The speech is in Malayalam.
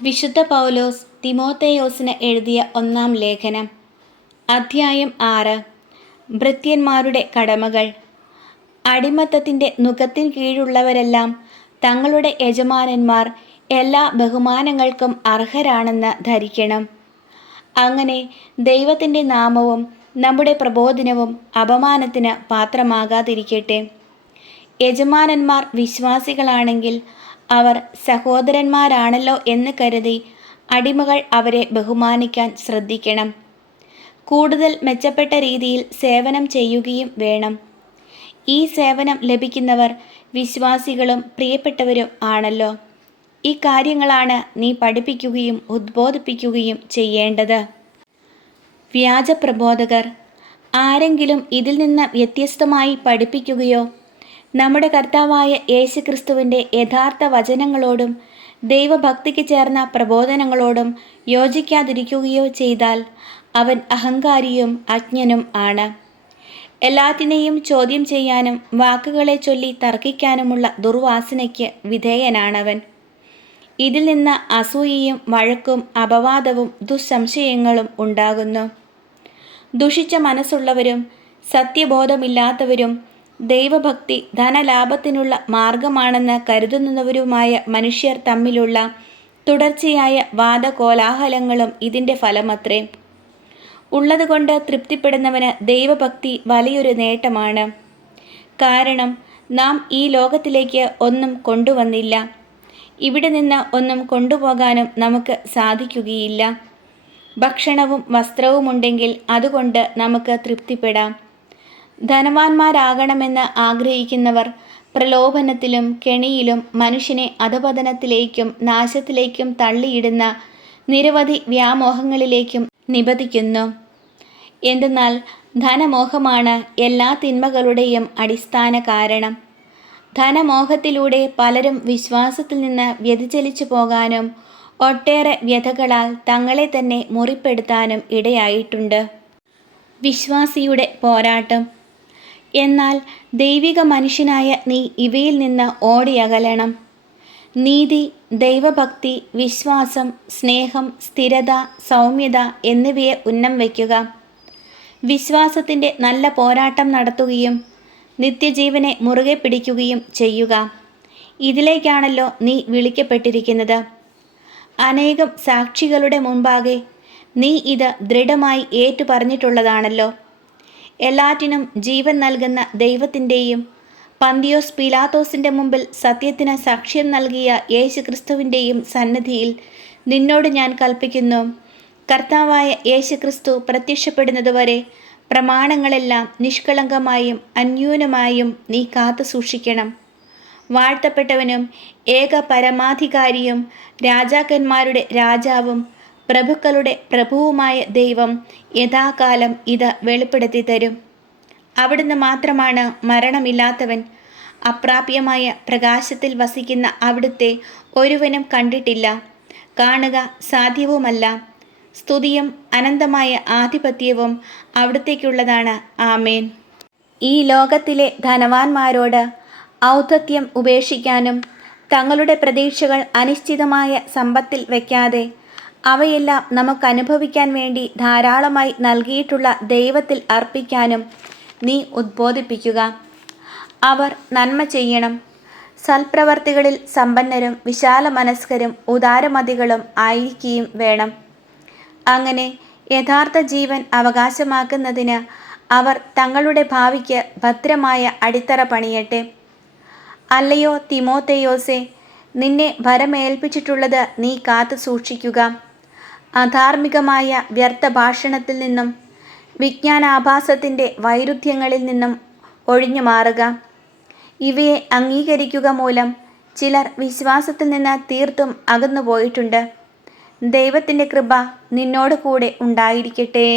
വിശുദ്ധ പൗലോസ് തിമോഥെയോസിന് എഴുതിയ ഒന്നാം ലേഖനം, അധ്യായം 6. ഭൃത്യന്മാരുടെ കടമകൾ. അടിമത്തത്തിൻ്റെ നുകത്തിന് കീഴുള്ളവരെല്ലാം തങ്ങളുടെ യജമാനന്മാർ എല്ലാ ബഹുമാനങ്ങൾക്കും അർഹരാണെന്ന് ധരിക്കണം. അങ്ങനെ ദൈവത്തിൻ്റെ നാമവും നമ്മുടെ പ്രബോധനവും അപമാനത്തിന് പാത്രമാകാതിരിക്കട്ടെ. യജമാനന്മാർ വിശ്വാസികളാണെങ്കിൽ അവർ സഹോദരന്മാരാണല്ലോ എന്ന് കരുതി അടിമകൾ അവരെ ബഹുമാനിക്കാൻ ശ്രദ്ധിക്കണം. കൂടുതൽ മെച്ചപ്പെട്ട രീതിയിൽ സേവനം ചെയ്യുകയും വേണം. ഈ സേവനം ലഭിക്കുന്നവർ വിശ്വാസികളും പ്രിയപ്പെട്ടവരും ആണല്ലോ. ഈ കാര്യങ്ങളാണ് നീ പഠിപ്പിക്കുകയും ഉദ്ബോധിപ്പിക്കുകയും ചെയ്യേണ്ടത്. വ്യാജപ്രബോധകർ ആരെങ്കിലും ഇതിൽ നിന്ന് വ്യത്യസ്തമായി പഠിപ്പിക്കുകയോ നമ്മുടെ കർത്താവായ യേശുക്രിസ്തുവിൻ്റെ യഥാർത്ഥ വചനങ്ങളോടും ദൈവഭക്തിക്ക് ചേർന്ന പ്രബോധനങ്ങളോടും യോജിക്കാതിരിക്കുകയോ ചെയ്താൽ അവൻ അഹങ്കാരിയും അജ്ഞനും ആണ്. എല്ലാത്തിനെയും ചോദ്യം ചെയ്യാനും വാക്കുകളെ ചൊല്ലി തർക്കിക്കാനുമുള്ള ദുർവാസനയ്ക്ക് വിധേയനാണവൻ. ഇതിൽ നിന്ന് അസൂയയും വഴക്കും അപവാദവും ദുസ്സംശയങ്ങളും ഉണ്ടാകുന്നു. ദുഷിച്ച മനസ്സുള്ളവരും സത്യബോധമില്ലാത്തവരും ദൈവഭക്തി ധനലാഭത്തിനുള്ള മാർഗമാണെന്ന് കരുതുന്നവരുമായ മനുഷ്യർ തമ്മിലുള്ള തുടർച്ചയായ വാദകോലാഹലങ്ങളും ഇതിൻ്റെ ഫലമത്രേ. ഉള്ളതുകൊണ്ട് തൃപ്തിപ്പെടുന്നവന് ദൈവഭക്തി വലിയൊരു നേട്ടമാണ്. കാരണം നാം ഈ ലോകത്തിലേക്ക് ഒന്നും കൊണ്ടുവന്നില്ല, ഇവിടെ നിന്ന് ഒന്നും കൊണ്ടുപോകാനും നമുക്ക് സാധിക്കുകയില്ല. ഭക്ഷണവും വസ്ത്രവുമുണ്ടെങ്കിൽ അതുകൊണ്ട് നമുക്ക് തൃപ്തിപ്പെടാം. ധനവാന്മാരാകണമെന്ന് ആഗ്രഹിക്കുന്നവർ പ്രലോഭനത്തിലും കെണിയിലും മനുഷ്യനെ അധപതനത്തിലേക്കും നാശത്തിലേക്കും തള്ളിയിടുന്ന നിരവധി വ്യാമോഹങ്ങളിലേക്കും നിബദിക്കുന്നു. എന്തെന്നാൽ ധനമോഹമാണ് എല്ലാ തിന്മകളുടെയും അടിസ്ഥാന കാരണം. ധനമോഹത്തിലൂടെ പലരും വിശ്വാസത്തിൽ നിന്ന് വ്യതിചലിച്ചു പോകാനും ഒട്ടേറെ വ്യഥകളാൽ തങ്ങളെ തന്നെ മുറിപ്പെടുത്താനും ഇടയായിട്ടുണ്ട്. വിശ്വാസിയുടെ പോരാട്ടം. എന്നാൽ ദൈവിക മനുഷ്യനായ നീ ഇവയിൽ നിന്ന് ഓടിയകലണം. നീതി, ദൈവഭക്തി, വിശ്വാസം, സ്നേഹം, സ്ഥിരത, സൗമ്യത എന്നിവയെ ഉന്നം വയ്ക്കുക. വിശ്വാസത്തിൻ്റെ നല്ല പോരാട്ടം നടത്തുകയും നിത്യജീവനെ മുറുകെ പിടിക്കുകയും ചെയ്യുക. ഇതിലേക്കാണല്ലോ നീ വിളിക്കപ്പെട്ടിരിക്കുന്നത്. അനേകം സാക്ഷികളുടെ മുൻപാകെ നീ ഇത് ദൃഢമായി ഏറ്റുപറഞ്ഞിട്ടുള്ളതാണല്ലോ. എല്ലാറ്റിനും ജീവൻ നൽകുന്ന ദൈവത്തിൻ്റെയും പന്തിയോസ് പീലാത്തോസിൻ്റെ മുമ്പിൽ സത്യത്തിന് സാക്ഷ്യം നൽകിയ യേശുക്രിസ്തുവിൻ്റെയും സന്നിധിയിൽ നിന്നോട് ഞാൻ കൽപ്പിക്കുന്നു, കർത്താവായ യേശുക്രിസ്തു പ്രത്യക്ഷപ്പെടുന്നതുവരെ പ്രമാണങ്ങളെല്ലാം നിഷ്കളങ്കമായും അന്യൂനമായും നീ കാത്തു സൂക്ഷിക്കണം. വാഴ്ത്തപ്പെട്ടവനും ഏക പരമാധികാരിയും രാജാക്കന്മാരുടെ രാജാവും പ്രഭുക്കളുടെ പ്രഭുവുമായ ദൈവം യഥാകാലം ഇത് വെളിപ്പെടുത്തി തരും. അവിടുന്ന് മാത്രമാണ് മരണമില്ലാത്തവൻ. അപ്രാപ്യമായ പ്രകാശത്തിൽ വസിക്കുന്ന അവിടുത്തെ ഒരുവനും കണ്ടിട്ടില്ല, കാണുക സാധ്യവുമല്ല. സ്തുതിയും അനന്തമായ ആധിപത്യവും അവിടുത്തേക്കുള്ളതാണ്. ആമേൻ. ഈ ലോകത്തിലെ ധനവാന്മാരോട് ഔദ്ധത്യം ഉപേക്ഷിക്കാനും തങ്ങളുടെ പ്രതീക്ഷകൾ അനിശ്ചിതമായ സമ്പത്തിൽ വയ്ക്കാതെ അവയെല്ലാം നമുക്ക് അനുഭവിക്കാൻ വേണ്ടി ധാരാളമായി നൽകിയിട്ടുള്ള ദൈവത്തിൽ അർപ്പിക്കാനും നീ ഉദ്ബോധിപ്പിക്കുക. അവർ നന്മ ചെയ്യണം, സൽപ്രവർത്തികളിൽ സമ്പന്നരും വിശാല മനസ്കരും ഉദാരമതികളും ആയിരിക്കുകയും വേണം. അങ്ങനെ യഥാർത്ഥ ജീവൻ അവകാശമാക്കുന്നതിന് അവർ തങ്ങളുടെ ഭാവിക്ക് ഭദ്രമായ അടിത്തറ പണിയട്ടെ. അല്ലയോ തിമോഥെയോസേ, നിന്നെ ഭരമേൽപ്പിച്ചിട്ടുള്ളത് നീ കാത്തു സൂക്ഷിക്കുക. അധാർമികമായ വ്യർത്ഥ ഭാഷണത്തിൽ നിന്നും വിജ്ഞാനാഭാസത്തിൻ്റെ വൈരുദ്ധ്യങ്ങളിൽ നിന്നും ഒഴിഞ്ഞു മാറുക. ഇവയെ അംഗീകരിക്കുക മൂലം ചിലർ വിശ്വാസത്തിൽ നിന്ന് തീർത്തും അകന്നു പോയിട്ടുണ്ട്. ദൈവത്തിൻ്റെ കൃപ നിന്നോട് കൂടെ ഉണ്ടായിരിക്കട്ടെ.